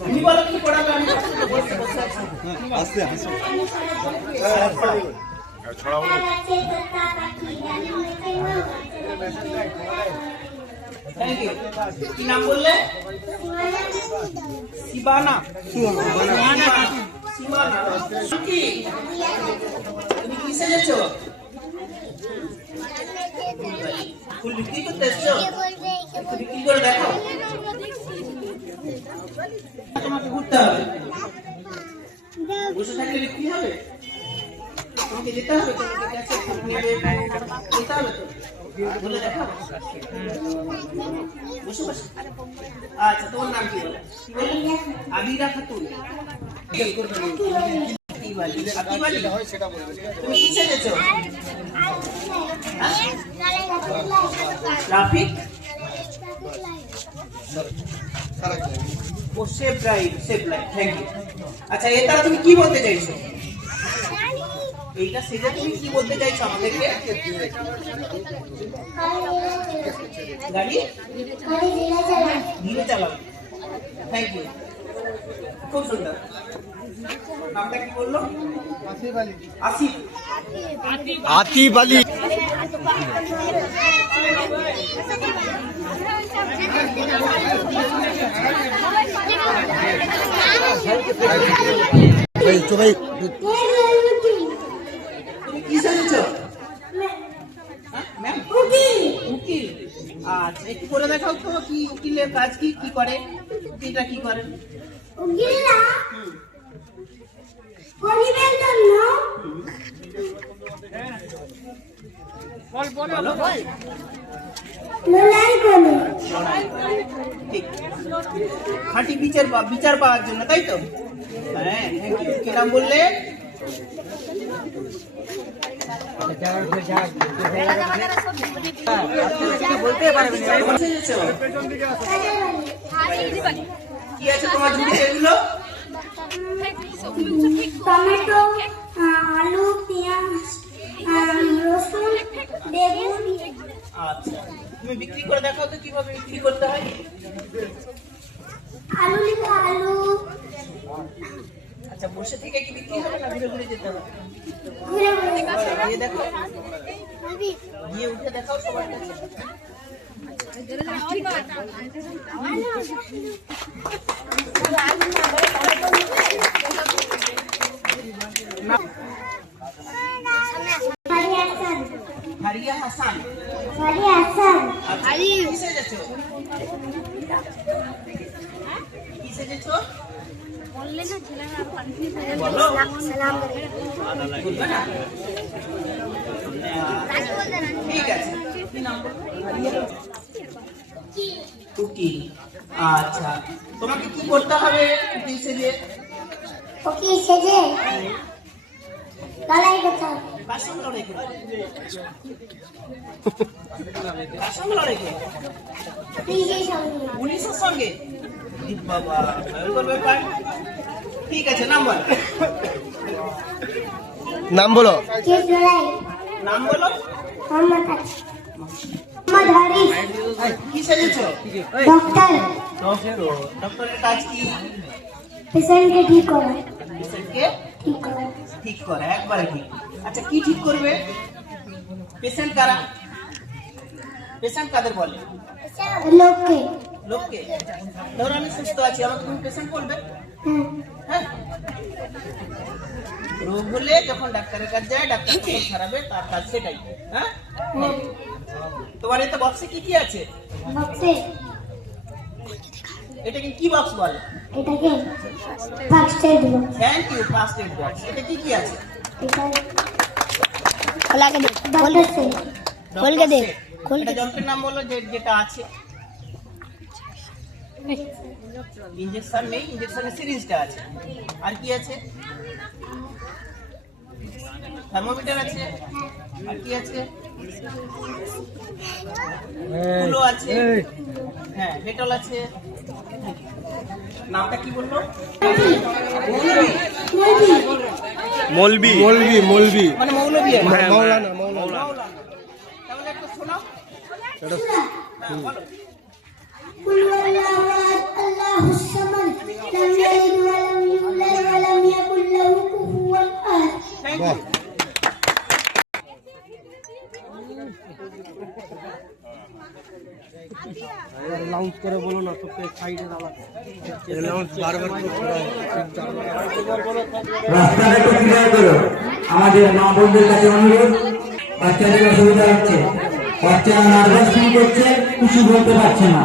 তুমি বলো কি পড়াবে আমি বসে বসে আছি আস্তে আস্তে ছড়াবো থ্যাংক ইউ কি নাম বললে শিবানা শিবানা কি তুমি কি সেজেছো ফুল বিক্রি করতে এসছো একটু বিক্রি করে দেখো তোমাকে ঘুরতে হবে বসে থাকলে বিক্রি হবে তোমাকে যেতে হবে তোমাকে কাছে যেতে হবে তো বলে দেখো বসে বসে আচ্ছা তোমার নাম কি বলে আবিরা খাতুন তুমি কি সেজেছো রাফিক ও শেপ রাইট থ্যাংক ইউ আচ্ছা এটা তুমি কি বলতে চাইছো এইটা সেটা তুমি কি বলতে চাইছো আমাদেরকে গাড়ি ধীরে চালাও থ্যাংক ইউ খুব সুন্দর নামটা কি বললো আসিফ আতিফ আলী ভাই তুমি কি সেজেছো ম্যাম উকিল আচ্ছা একটু করে দেখাও তো কি উকিলের কাজ কি কি করে উকিলটা কি করে উকিলরা গরিবের জন্য লড়াই করে ঠিক খাঁটি বিচার পাওয়ার জন্য তাই তো হ্যাঁ থ্যাংক ইউ কি নাম বললে বলতে পারবে কি আছে তোমার ঝুড়িতে এগুলো টমেটো আলু পেঁয়াজ রসুন বেগুন আচ্ছা তুমি বিক্রি করে দেখাও তো কিভাবে বিক্রি করতে হয় আলু নিবো আলু আচ্ছা বসে থেকে কি বিক্রি হবে না ঘুরে ঘুরে যেতে হবে ঘুরে ঘুরে গিয়ে দেখো গিয়ে উঠে দেখাও সবার কাছে হারিয়া হাসান কি সেজেছো কি সেজেছো বলো বলবে না ঠিক আছে কি নাম উকিল আচ্ছা তোমাকে কি করতে হবে উকিল সেজে উকিল সেজে লড়াই করতে হবে কার সঙ্গে লড়াই করবে কার সঙ্গে লড়াই করবে পুলিশের সঙ্গে বাবা ভয়ঙ্কর ব্যাপার ঠিক আছে নাম বলো নাম বলো নাম বলো কি সেজেছো ডক্টরের কাজ কি পেশেন্টকে ঠিক করা পেশেন্টকে ঠিক করা ঠিক করে একবারে ঠিক আচ্ছা কি ঠিক করবে পেশেন্ট কারা পেশেন্ট কাদের বলে লোককে লোককে ধরো আমি সুস্থ আছি আমাকে তুমি পেশেন্ট বলবে হ্যাঁ রোগ হলে যখন ডাক্তারের কাছে যায় ডাক্তার ওষুধ খারাবে তার কাজ সেটাই হ্যাঁ তোমার এতে বক্সে কি কি আছে বক্সে এটাকে কি বক্স বলে এটাকে first aid box thank you first aid box এটা কি কি আছে এটা খোলাকে দে খোলকে দে এটা যন্ত্রের নাম বলো যেটা আছে ইনজেকশন নেই ইনজেকশনের সিরিজটা আছে আর কি আছে থার্মোমিটার আছে আর কি আছে কুলো আছে হ্যাঁ ডেটল আছে নামটা কি বললো মৌলবি মৌলবি মৌলবি মানে মৌলবি মৌলানা তাহলে একটু শোনাও قل هو الله احد الله الصمد لم করে বলো না তোকে সাইডে দাঁড়া বারবার রাস্তাটা একটু ক্লিয়ার করো। আমাদের মা বোনদের কাছে অনুরোধ, বাচ্চাদের অসুবিধা হচ্ছে, বাচ্চারা নার্ভাস ফিল করছে, কিছু বলতে পারছে না।